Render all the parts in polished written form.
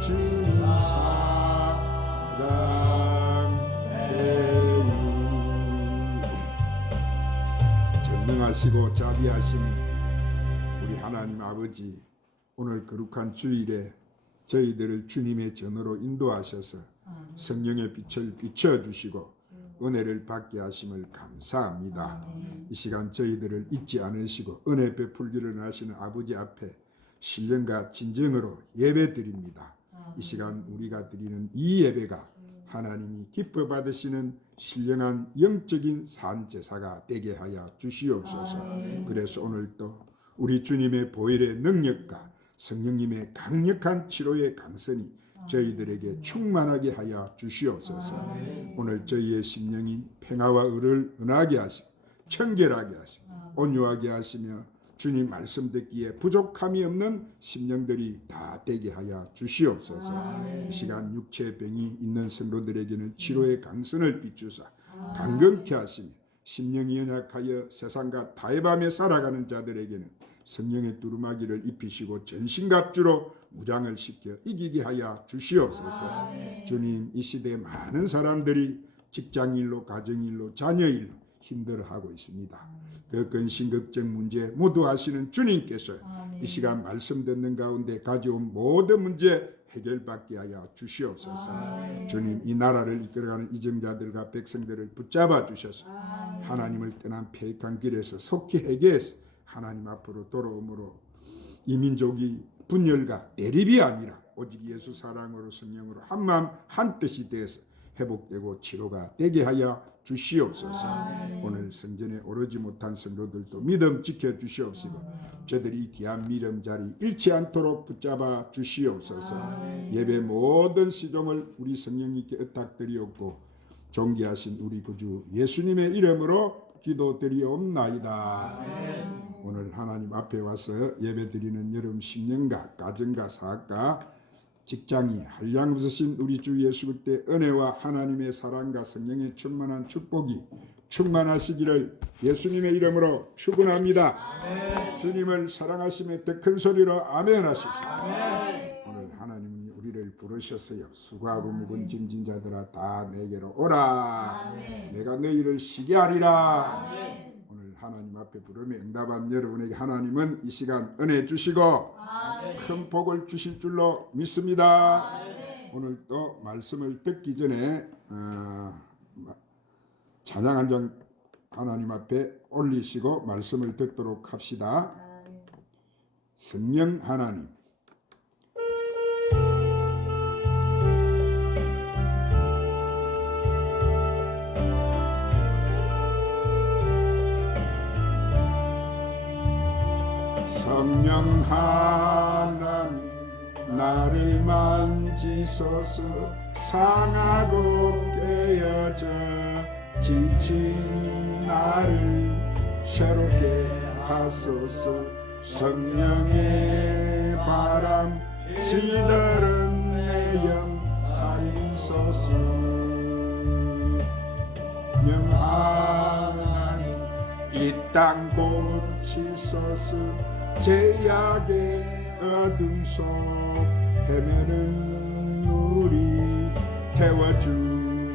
주님 사랑해요. 전능하시고 자비하신 우리 하나님 아버지, 오늘 거룩한 주일에 저희들을 주님의 전으로 인도하셔서 성령의 빛을 비춰주시고 은혜를 받게 하심을 감사합니다. 이 시간 저희들을 잊지 않으시고 은혜 베풀기를 하시는 아버지 앞에 신령과 진정으로 예배 드립니다. 이 시간 우리가 드리는 이 예배가 하나님이 기뻐 받으시는 신령한 영적인 산제사가 되게 하여 주시옵소서. 그래서 오늘도 우리 주님의 보혈의 능력과 성령님의 강력한 치료의 강선이 저희들에게 충만하게 하여 주시옵소서. 오늘 저희의 심령이 평화와 의를 은하게 하시고 청결하게 하시고 온유하게 하시며 주님 말씀 듣기에 부족함이 없는 심령들이 다 되게 하여 주시옵소서. 이 시간 육체병이 있는 성도들에게는 치료의 강선을 비추사 강건케 하시며 심령이 연약하여 세상과 다해밤에 살아가는 자들에게는 성령의 두루마기를 입히시고 전신갑주로 무장을 시켜 이기게 하여 주시옵소서. 주님, 이 시대에 많은 사람들이 직장일로 가정일로 자녀일로 힘들어하고 있습니다. 그 근심 걱정 문제 모두 아시는 주님께서 이 시간 말씀 듣는 가운데 가져온 모든 문제 해결받게 하여 주시옵소서. 주님, 이 나라를 이끌어가는 이정자들과 백성들을 붙잡아 주셔서 하나님을 떠난 패역한 길에서 속히 해결해서 하나님 앞으로 돌아오므로 이 민족이 분열과 대립이 아니라 오직 예수 사랑으로 성령으로 한마음 한뜻이 되어서 회복되고 치료가 되게 하여 주시옵소서. 오늘 성전에 오르지 못한 성도들도 믿음 지켜주시옵시고 저들이 귀한 믿음 자리 잃지 않도록 붙잡아 주시옵소서. 예배 모든 시종을 우리 성령님께 의탁드리옵고 존귀하신 우리 구주 예수님의 이름으로 기도드리옵나이다. 오늘 하나님 앞에 와서 예배드리는 여러분 심령과 가정과 사학과 직장이 한량없으신 우리 주 예수 그리스도의 은혜와 하나님의 사랑과 성령의 충만한 축복이 충만하시기를 예수님의 이름으로 축원합니다. 주님을 사랑하시며 더 큰 소리로 아멘 하십시오. 오늘 하나님이 우리를 부르셨어요. 수고하고 무거운 짐진 자들아 다 내게로 오라. 내가 너희를 쉬게 하리라. 오늘 하나님 앞에 부르며 응답한 여러분에게 하나님은 이 시간 은혜 주시고 큰 복을 주실 줄로 믿습니다. 오늘 또 말씀을 듣기 전에 찬양 한 장 하나님 앞에 올리시고 말씀을 듣도록 합시다. 성령 하나님, 성령 하나님 나를 만지소서. 상하고 깨어져 지친 나를 새롭게 하소서. 성령의 바람 시들은 내 영 살리소서. 영하나님 이 땅 고치소서. 제약의 어둠 속 헤매는 우리 태워주소서.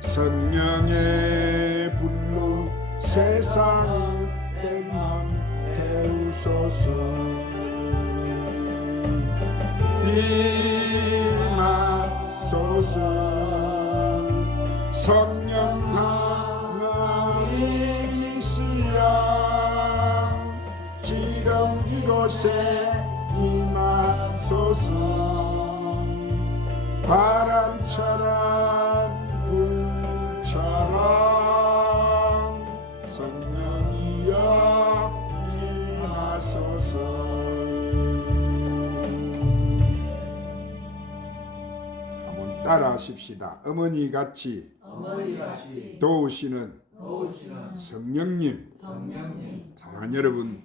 성령의 불로 세상의 때만 태우소서. 임하소서. 성령 하나님이시여 지금 이곳에 임하소서. 바람처럼 불처럼 성령이여 임하소서. 한번 따라 하십시다. 어머니같이 도우시는 성령님. 사랑하는 여러분,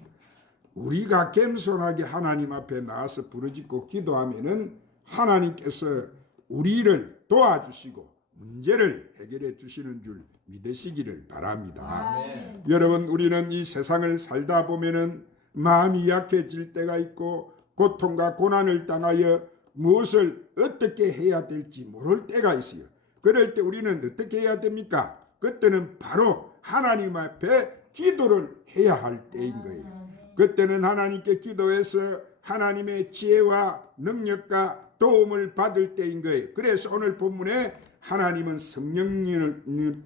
우리가 겸손하게 하나님 앞에 나와서 부르짖고 기도하면은 하나님께서 우리를 도와주시고 문제를 해결해 주시는 줄 믿으시기를 바랍니다. 여러분, 우리는 이 세상을 살다 보면은 마음이 약해질 때가 있고 고통과 고난을 당하여 무엇을 어떻게 해야 될지 모를 때가 있어요. 그럴 때 우리는 어떻게 해야 됩니까? 그때는 바로 하나님 앞에 기도를 해야 할 때인 거예요. 그때는 하나님께 기도해서 하나님의 지혜와 능력과 도움을 받을 때인 거예요. 그래서 오늘 본문에 하나님은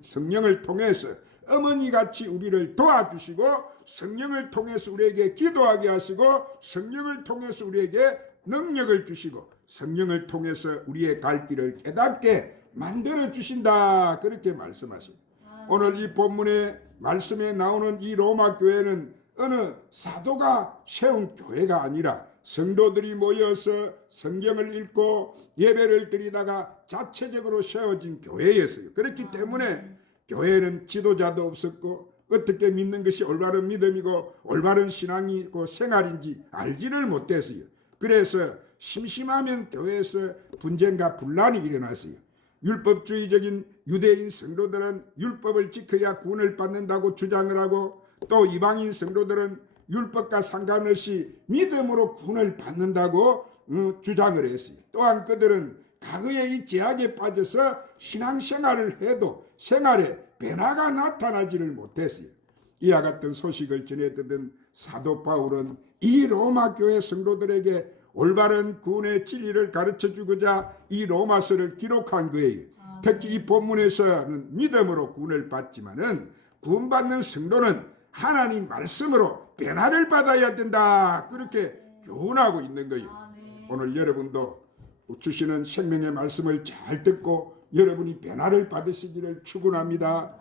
성령을 통해서 어머니같이 우리를 도와주시고 성령을 통해서 우리에게 기도하게 하시고 성령을 통해서 우리에게 능력을 주시고 성령을 통해서 우리의 갈 길을 깨닫게 만들어 주신다, 그렇게 말씀하십니다. 오늘 이 본문의 말씀에 나오는 이 로마 교회는 어느 사도가 세운 교회가 아니라 성도들이 모여서 성경을 읽고 예배를 드리다가 자체적으로 세워진 교회였어요. 그렇기 때문에 교회는 지도자도 없었고 어떻게 믿는 것이 올바른 믿음이고 올바른 신앙이고 생활인지 알지를 못했어요. 그래서 심심하면 교회에서 분쟁과 분란이 일어났어요. 율법주의적인 유대인 성도들은 율법을 지켜야 구원을 받는다고 주장을 하고 또 이방인 성도들은 율법과 상관없이 믿음으로 구원을 받는다고 주장을 했어요. 또한 그들은 과거의 이 제약에 빠져서 신앙생활을 해도 생활에 변화가 나타나지를 못했어요. 이와 같은 소식을 전해 듣던 사도 바울은 이 로마 교회 성도들에게 올바른 구원의 진리를 가르쳐주고자 이 로마서를 기록한 거예요. 특히 이 본문에서는 믿음으로 구원을 받지만은 구원받는 성도는 하나님 말씀으로 변화를 받아야 된다, 그렇게 교훈하고 있는 거예요. 오늘 여러분도 주시는 생명의 말씀을 잘 듣고 여러분이 변화를 받으시기를 축원합니다.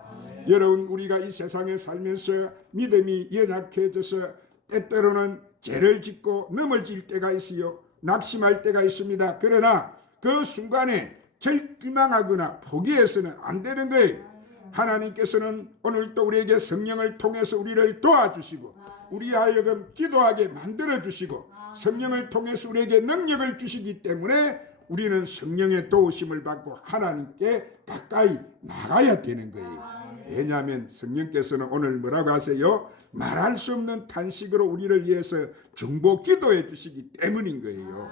여러분, 우리가 이 세상에 살면서 믿음이 연약해져서 때때로는 죄를 짓고 넘어질 때가 있어요. 낙심할 때가 있습니다. 그러나 그 순간에 절망하거나 포기해서는 안 되는 거예요. 하나님께서는 오늘도 우리에게 성령을 통해서 우리를 도와주시고 우리 하여금 기도하게 만들어주시고 성령을 통해서 우리에게 능력을 주시기 때문에 우리는 성령의 도우심을 받고 하나님께 가까이 나가야 되는 거예요. 왜냐하면 성령께서는 오늘 뭐라고 하세요? 말할 수 없는 탄식으로 우리를 위해서 중보 기도해 주시기 때문인 거예요.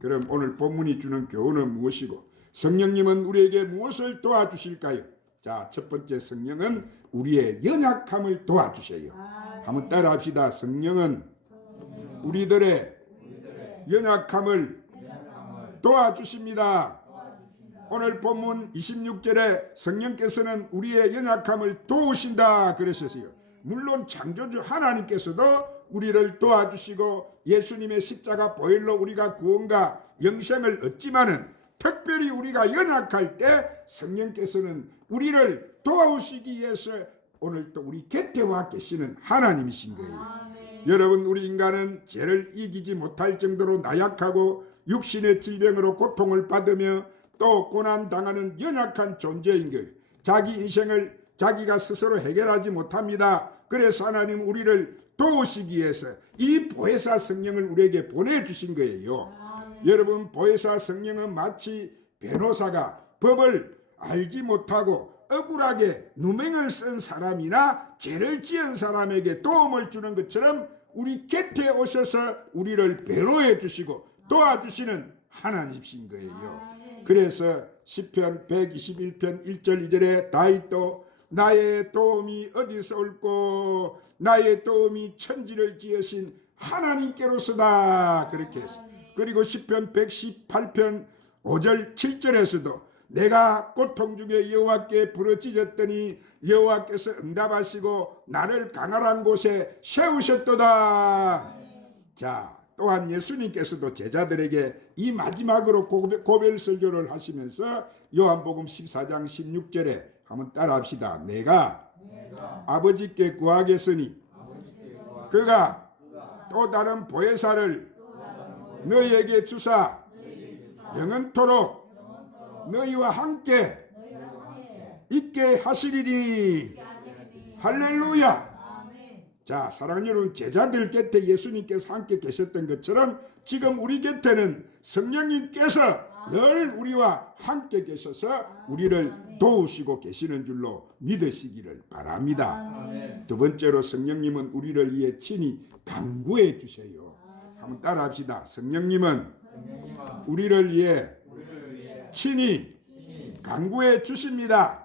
그럼 오늘 본문이 주는 교훈은 무엇이고 성령님은 우리에게 무엇을 도와주실까요? 자, 첫 번째, 성령은 우리의 연약함을 도와주세요. 한번 따라합시다. 성령은 우리들의 연약함을 도와주십니다. 오늘 본문 26절에 성령께서는 우리의 연약함을 도우신다 그러셨어요. 물론 창조주 하나님께서도 우리를 도와주시고 예수님의 십자가 보혈로 우리가 구원과 영생을 얻지만은 특별히 우리가 연약할 때 성령께서는 우리를 도와주시기 위해서 오늘 또 우리 곁에 와 계시는 하나님이신 거예요. 여러분, 우리 인간은 죄를 이기지 못할 정도로 나약하고 육신의 질병으로 고통을 받으며 또 고난당하는 연약한 존재인 거예요. 자기 인생을 자기가 스스로 해결하지 못합니다. 그래서 하나님 우리를 도우시기 위해서 이 보혜사 성령을 우리에게 보내주신 거예요. 여러분, 보혜사 성령은 마치 변호사가 법을 알지 못하고 억울하게 누명을 쓴 사람이나 죄를 지은 사람에게 도움을 주는 것처럼 우리 곁에 오셔서 우리를 변호해 주시고 도와주시는 하나님이신 거예요. 그래서 시편 121편 1절 2절에 다윗도 나의 도움이 어디서 올꼬 나의 도움이 천지를 지으신 하나님께로서다 그렇게 했어요. 그리고 시편 118편 5절 7절에서도 내가 고통 중에 여호와께 부르짖었더니 여호와께서 응답하시고 나를 강활한 곳에 세우셨도다. 자, 또한 예수님께서도 제자들에게 이 마지막으로 고별 설교를 하시면서 요한복음 14장 16절에 한번 따라합시다. 내가 아버지께 구하겠으니 그가 또 다른 보혜사를 너희에게 주사 영원토록 너희와 함께 있게 하시리니. 할렐루야. 자, 사랑하는 여러분, 제자들 곁에 예수님께서 함께 계셨던 것처럼 지금 우리 곁에는 성령님께서 늘 우리와 함께 계셔서 우리를 도우시고 계시는 줄로 믿으시기를 바랍니다. 두 번째로 성령님은 우리를 위해 친히 간구해 주세요. 한번 따라합시다. 성령님은 우리를 위해 친히 간구해 주십니다.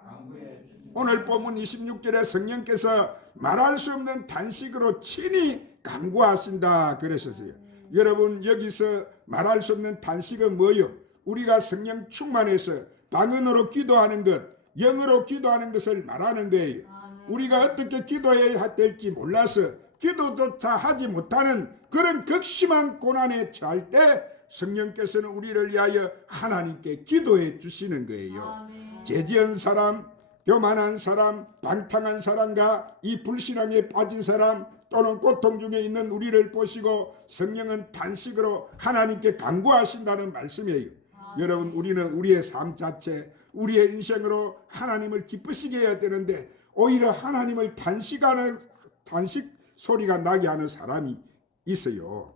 오늘 본문 26절에 성령께서 말할 수 없는 단식으로 친히 간구하신다 그러셨어요. 여러분, 여기서 말할 수 없는 단식은 뭐요? 우리가 성령 충만해서 방언으로 기도하는 것, 영어로 기도하는 것을 말하는 거예요. 우리가 어떻게 기도해야 될지 몰라서 기도조차 하지 못하는 그런 극심한 고난에 처할 때 성령께서는 우리를 위하여 하나님께 기도해 주시는 거예요. 죄지은 사람, 교만한 사람, 방탕한 사람과 이 불신앙에 빠진 사람 또는 고통 중에 있는 우리를 보시고 성령은 단식으로 하나님께 간구하신다는 말씀이에요. 여러분, 우리는 우리의 삶 자체, 우리의 인생으로 하나님을 기쁘시게 해야 되는데 오히려 하나님을 단식하는 단식 소리가 나게 하는 사람이 있어요.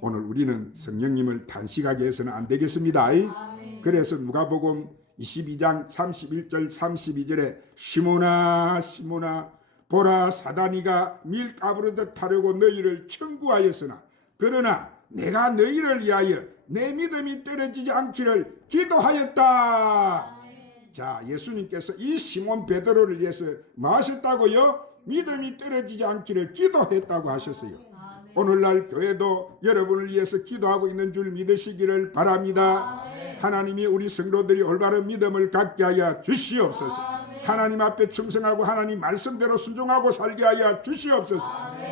오늘 우리는 성령님을 단식하게 해서는 안 되겠습니다. 그래서 누가복음 22장 31절 32절에 시몬아 시몬아 보라 사단이가 밀 까부르듯 타려고 너희를 청구하였으나 그러나 내가 너희를 위하여 내 믿음이 떨어지지 않기를 기도하였다. 자, 예수님께서 이 시몬 베드로를 위해서 뭐 하셨다고요? 믿음이 떨어지지 않기를 기도했다고 하셨어요. 오늘날 교회도 여러분을 위해서 기도하고 있는 줄 믿으시기를 바랍니다. 하나님이 우리 성도들이 올바른 믿음을 갖게 하여 주시옵소서. 하나님 앞에 충성하고 하나님 말씀대로 순종하고 살게 하여 주시옵소서.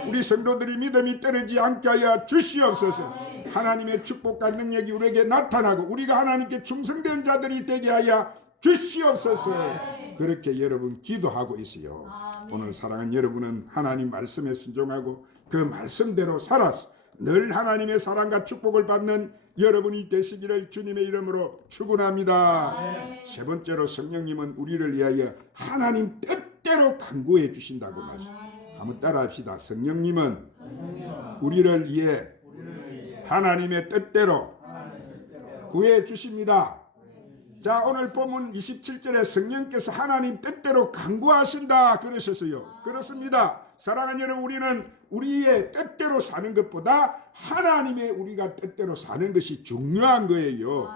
우리 성도들이 믿음이 떨어지지 않게 하여 주시옵소서. 하나님의 축복과 능력이 우리에게 나타나고 우리가 하나님께 충성된 자들이 되게 하여 주시옵소서. 그렇게 여러분 기도하고 있어요. 오늘 사랑하는 여러분은 하나님 말씀에 순종하고 그 말씀대로 살아서 늘 하나님의 사랑과 축복을 받는 여러분이 되시기를 주님의 이름으로 축원합니다. 세 번째로 성령님은 우리를 위하여 하나님 뜻대로 간구해 주신다고 말씀. 한번 따라합시다. 성령님은 우리를 위해 하나님의 뜻대로 구해 주십니다. 자, 오늘 본문 27절에 성령께서 하나님 뜻대로 간구하신다 그러셨어요. 그렇습니다. 사랑하는 여러분, 우리는 우리의 뜻대로 사는 것보다 하나님의 우리가 뜻대로 사는 것이 중요한 거예요.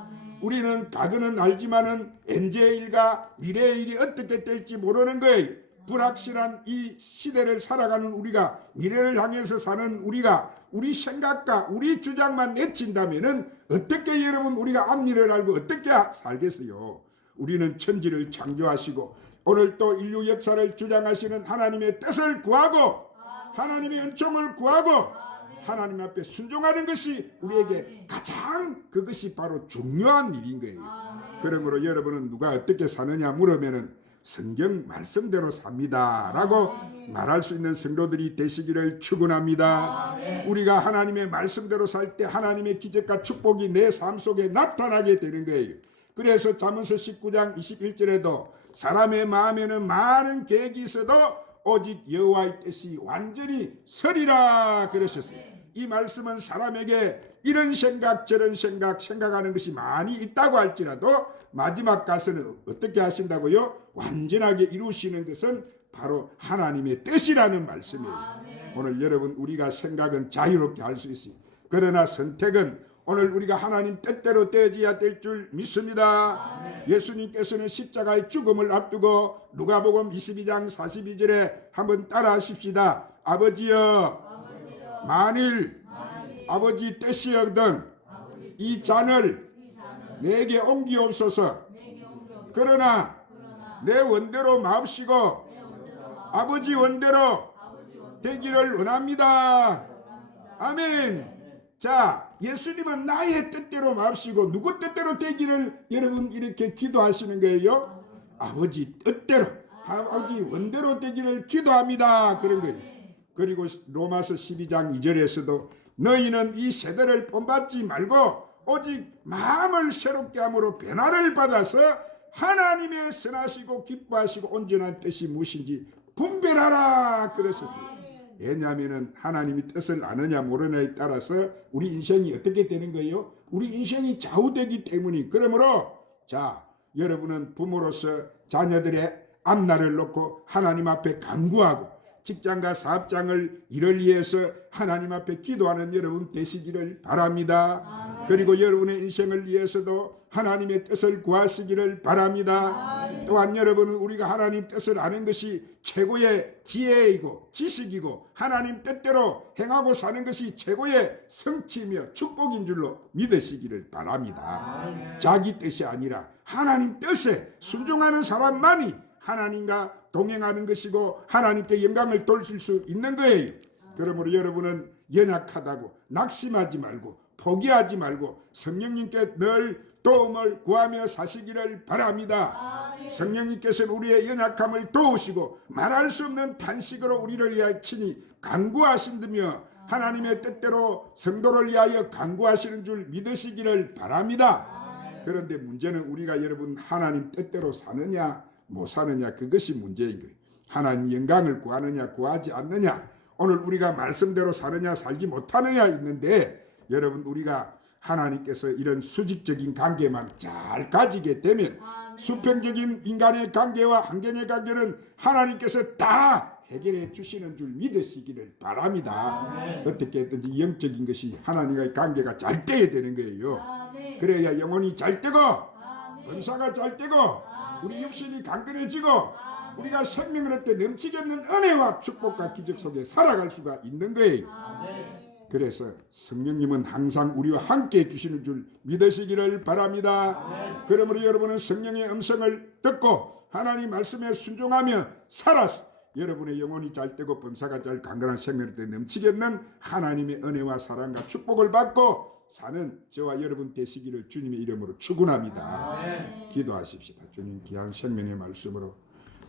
우리는 가그는 알지만은 엔제의 일과 미래의 일이 어떻게 될지 모르는 거예요. 불확실한 이 시대를 살아가는 우리가, 미래를 향해서 사는 우리가 우리 생각과 우리 주장만 내친다면은 어떻게 여러분 우리가 앞일을 알고 어떻게 살겠어요? 우리는 천지를 창조하시고 오늘 또 인류 역사를 주장하시는 하나님의 뜻을 구하고 하나님의 은총을 구하고 하나님 앞에 순종하는 것이 우리에게 가장 그것이 바로 중요한 일인 거예요. 그러므로 여러분은 누가 어떻게 사느냐 물으면은 성경 말씀대로 삽니다 라고 말할 수 있는 성도들이 되시기를 축원합니다. 우리가 하나님의 말씀대로 살 때 하나님의 기적과 축복이 내 삶 속에 나타나게 되는 거예요. 그래서 잠언서 19장 21절에도 사람의 마음에는 많은 계획이 있어도 오직 여호와의 뜻이 완전히 서리라 그러셨어요. 이 말씀은 사람에게 이런 생각 저런 생각하는 것이 많이 있다고 할지라도 마지막 가서는 어떻게 하신다고요? 완전하게 이루시는 것은 바로 하나님의 뜻이라는 말씀이에요. 오늘 여러분 우리가 생각은 자유롭게 할 수 있어요. 그러나 선택은 오늘 우리가 하나님 뜻대로 되어져야 될 줄 믿습니다. 예수님께서는 십자가의 죽음을 앞두고 누가복음 22장 42절에 한번 따라 하십시다. 아버지여 만일 아버지 뜻이거든 이 잔을 내게 옮기옵소서. 그러나 내 원대로 마옵시고 아버지 원대로 되기를 원합니다. 아멘. 자, 예수님은 나의 뜻대로 마옵시고 누구 뜻대로 되기를 여러분 이렇게 기도하시는 거예요. 아버지 뜻대로 아버지 원대로 되기를 기도합니다. 그런 거예요. 그리고 로마서 12장 2절에서도 너희는 이 세대를 본받지 말고 오직 마음을 새롭게 함으로 변화를 받아서 하나님의 선하시고 기뻐하시고 온전한 뜻이 무엇인지 분별하라 그러셨어요. 왜냐하면 하나님이 뜻을 아느냐 모르느냐에 따라서 우리 인생이 어떻게 되는 거예요? 우리 인생이 좌우되기 때문이. 그러므로 자, 여러분은 부모로서 자녀들의 앞날을 놓고 하나님 앞에 간구하고 직장과 사업장을 이를 위해서 하나님 앞에 기도하는 여러분 되시기를 바랍니다. 그리고 여러분의 인생을 위해서도 하나님의 뜻을 구하시기를 바랍니다. 또한 여러분은 우리가 하나님 뜻을 아는 것이 최고의 지혜이고 지식이고 하나님 뜻대로 행하고 사는 것이 최고의 성취며 축복인 줄로 믿으시기를 바랍니다. 자기 뜻이 아니라 하나님 뜻에 순종하는 사람만이 하나님과 동행하는 것이고 하나님께 영광을 돌릴 수 있는 거예요. 그러므로 여러분은 연약하다고 낙심하지 말고 포기하지 말고 성령님께 늘 도움을 구하며 사시기를 바랍니다. 성령님께서는 우리의 연약함을 도우시고 말할 수 없는 탄식으로 우리를 위하여 친히 간구하신다며 하나님의 뜻대로 성도를 위하여 간구하시는 줄 믿으시기를 바랍니다. 그런데 문제는 우리가 여러분 하나님 뜻대로 사느냐 못 사느냐, 그것이 문제인 거예요. 하나님 영광을 구하느냐 구하지 않느냐, 오늘 우리가 말씀대로 사느냐 살지 못하느냐 있는데, 여러분 우리가 하나님께서 이런 수직적인 관계만 잘 가지게 되면 수평적인 인간의 관계와 환경의 관계는 하나님께서 다 해결해 주시는 줄 믿으시기를 바랍니다. 어떻게든지 영적인 것이 하나님과의 관계가 잘 돼야 되는 거예요. 그래야 영혼이 잘 되고 범사가 잘 되고 우리 육신이 강건해지고 우리가 생명을 얻되 넘치게 없는 은혜와 축복과 기적 속에 살아갈 수가 있는 거예요. 그래서 성령님은 항상 우리와 함께 해주시는 줄 믿으시기를 바랍니다. 그러므로 여러분은 성령의 음성을 듣고 하나님 말씀에 순종하며 살아서 여러분의 영혼이 잘 되고 범사가 잘 강건한 생명을 얻되 넘치게 없는 하나님의 은혜와 사랑과 축복을 받고 사는 저와 여러분 되시기를 주님의 이름으로 축원합니다. 기도하십시다. 주님 귀한 생명의 말씀으로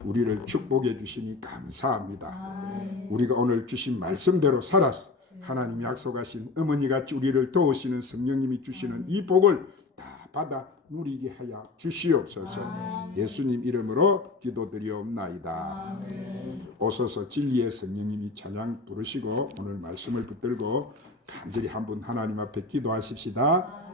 우리를 축복해 주시니 감사합니다. 우리가 오늘 주신 말씀대로 살아서 하나님이 약속하신 어머니같이 우리를 도우시는 성령님이 주시는 이 복을 다 받아 누리게 하여 주시옵소서. 예수님 이름으로 기도드리옵나이다. 오소서 진리의 성령님이 찬양 부르시고 오늘 말씀을 붙들고 간절히 한 분 하나님 앞에 기도하십시다.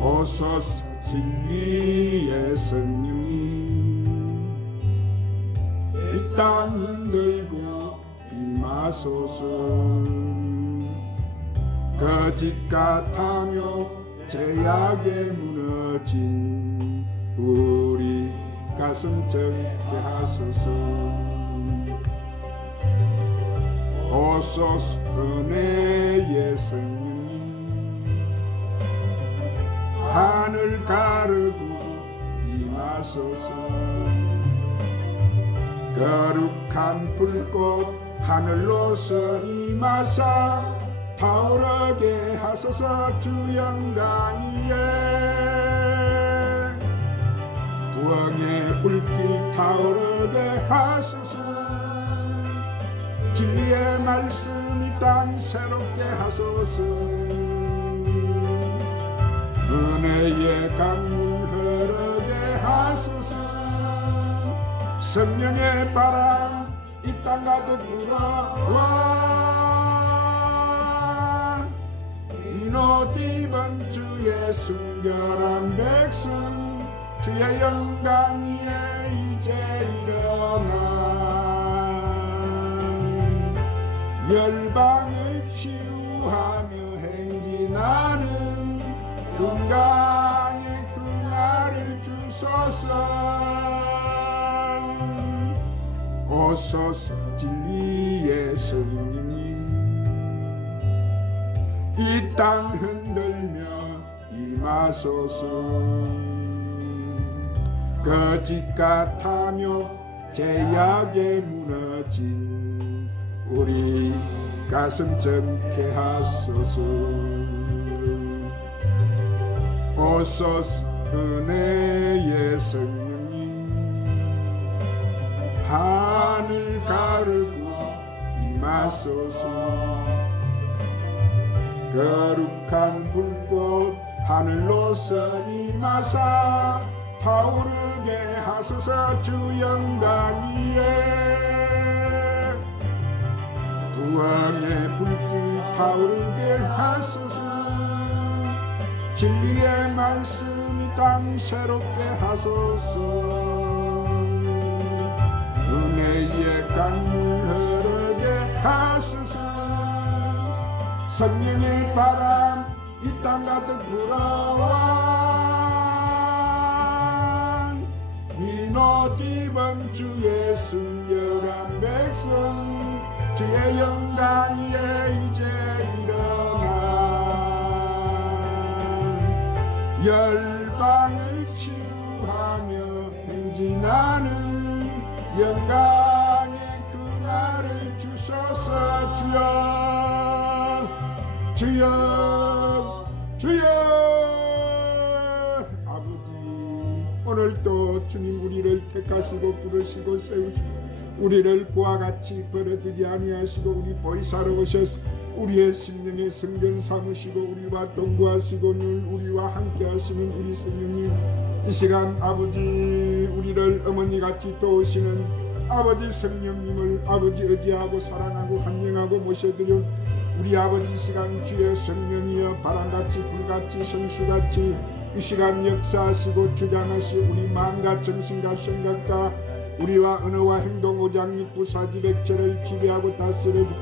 오소서 진리의 성령님 이 땅 흔들고 임하소서. 거짓 같으며 제약에 무너진 우리 가슴 적게 하소서. 오소서 은혜의 성령님 하늘 가르고 임하소서. 거룩한 불꽃 하늘로서 임하사 타오르게 하소서. 주 영광 위에 부흥의 불길 타오르게 하소서. 진리의 말씀이 땅 새롭게 하소서. 은혜의 강물 흐르게 하소서. 성령의 바람 이 땅 가득 불어와 이노디번 주의 순결한 백성 주의 영광 위에 이제 일어나 열방을 치유하며 행진하는 건강의 그날을 주소서. 오소서 진리의 성령님 이 땅 흔들며 임하소서. 거짓 같으며 제약에 무너진 우리 가슴 정케 하소서. 오소서 은혜의 성령님 하늘 가르고 임하소서. 거룩한 불꽃 하늘로서 임하사 타오르게 하소서. 주 영광 위에 부흥의 불길 타오르게 하소서. 진리의 말씀이 땅 새롭게 하소서. 은혜의 강물 흐르게 하소서. 성령의 바람 이 땅 가득 불어와 위로 입은 주 예수 열한 백성 주의 영광 위에 이제 일어나 열방을 치유하며 행진하는 영광의 그날을 주소서. 주여 주여 아버지, 오늘도 주님 우리를 택하시고 부르시고 세우시고 우리를 그와 같이 버려두지 아니하시고 우리 보이사러 오셔서 우리의 심령의 성전 삼으시고 우리와 동거하시고 늘 우리와 함께 하시는 우리 성령님, 이 시간 아버지 우리를 어머니같이 도우시는 아버지 성령님을 아버지 의지하고 사랑하고 환영하고 모셔드려 우리 아버지 이 시간 주의 성령이여 바람같이 불같이 성수같이 이 시간 역사하시고 주장하시고 우리 마음과 정신과 생각과 우리와 언어와 행동 오장육 부사지백절을 지배하고 다스려주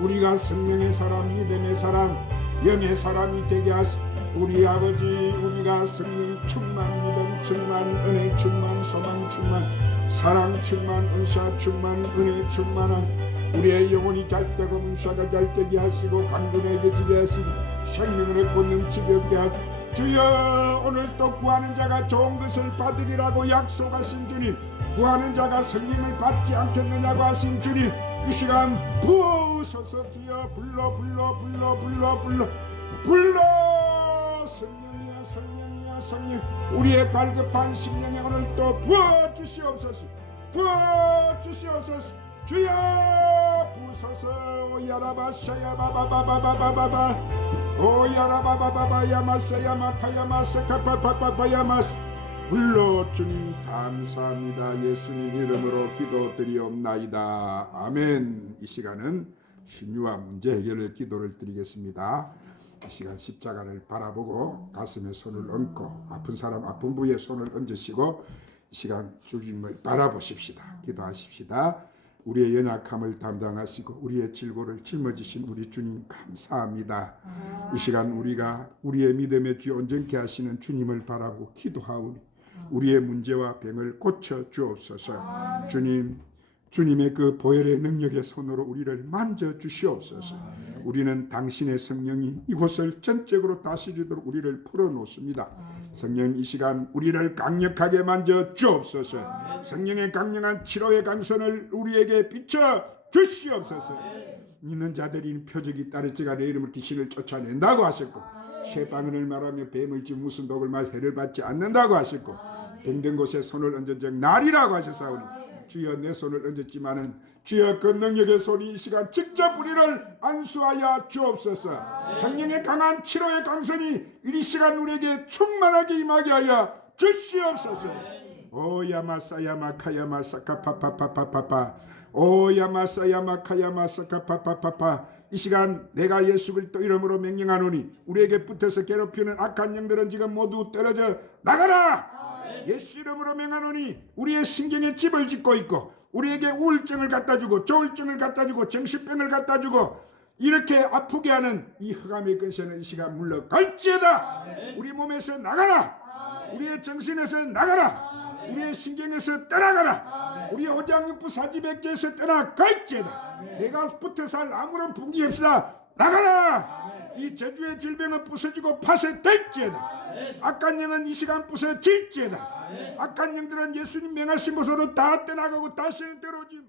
우리가 성령의 사람 믿음의 사람 영의 사람이 되게 하시 우리 아버지 우리가 성령 충만 믿음 충만 은혜 충만 소망 충만 사랑 충만 은사 충만 은혜 충만한 우리의 영혼이 잘되고 문사가 잘되게 하시고 강건해지게 하시고 생명을 얻고 넘치게 하시고 주여 오늘 또 구하는 자가 좋은 것을 받으리라고 약속하신 주님, 구하는 자가 성령을 받지 않겠느냐고 하신 주님, 이 시간 부으소서. 주여 불러 성령이야 성령이야 성령 우리의 갈급한 심령에 오늘 또 부어주시옵소서. 부어주시옵소서. 주여 부소서. 오야라바샤야 바바바바바바바 오야라바바바바 야마사 야마카 야마사 카파파파파 야마스 불러 주님 감사합니다. 예수님 이름으로 기도드리옵나이다. 아멘. 이 시간은 신유와 문제 해결의 기도를 드리겠습니다. 이 시간 십자가를 바라보고 가슴에 손을 얹고 아픈 사람 아픈 부위에 손을 얹으시고 이 시간 주님을 바라보십시다. 기도하십시다. 우리의 연약함을 담당하시고 우리의 질고를 짊어지신 우리 주님 감사합니다. 이 시간 우리가 우리의 믿음의 귀 온전케 하시는 주님을 바라보고 기도하오니 우리의 문제와 병을 고쳐 주옵소서. 주님의 그 보혈의 능력의 손으로 우리를 만져 주시옵소서. 우리는 당신의 성령이 이곳을 전적으로 다스리도록 우리를 풀어놓습니다. 성령 이 시간 우리를 강력하게 만져 주옵소서. 성령의 강력한 치료의 강선을 우리에게 비춰 주시옵소서. 있는 자들이 표적이 따르지가 내 이름으로 귀신을 쫓아낸다고 하셨고 쇠방언을 말하며 뱀을지 무슨 독을 말 해를 받지 않는다고 하셨고 병든 곳에 손을 얹은 적 날이라고 하셨사오니 주여 내 손을 얹었지만은 주여 그 능력의 손이 이 시간 직접 우리를 안수하여 주옵소서. 성령의 강한 치료의 강선이 이 시간 우리에게 충만하게 임하게 하여 주시옵소서. 오야마사야마카야마사카파파파파파파 오야마사야마카야마사카파파파파 이 시간 내가 예수 그리스도 이름으로 명령하노니 우리에게 붙어서 괴롭히는 악한 영들은 지금 모두 떨어져 나가라. 예수 이름으로 명하노니 우리의 신경에 집을 짓고 있고 우리에게 우울증을 갖다주고 조울증을 갖다주고 정신병을 갖다주고 이렇게 아프게 하는 이 흑암의 근세는 이 시간 물러갈지어다. 우리 몸에서 나가라. 우리의 정신에서 나가라. 우리의 신경에서 떠나가라. 우리의 오장육부 사지백제에서 떠나갈지어다. 내가 붙어 살 아무런 분기 없으나 나가라. 이 저주의 질병은 부서지고 파쇄될지어다. 악한 영은 이 시간 부서질지어다. 악한 영들은 예수님 명하신 곳으로 다 떠나가고 다시는 들어오지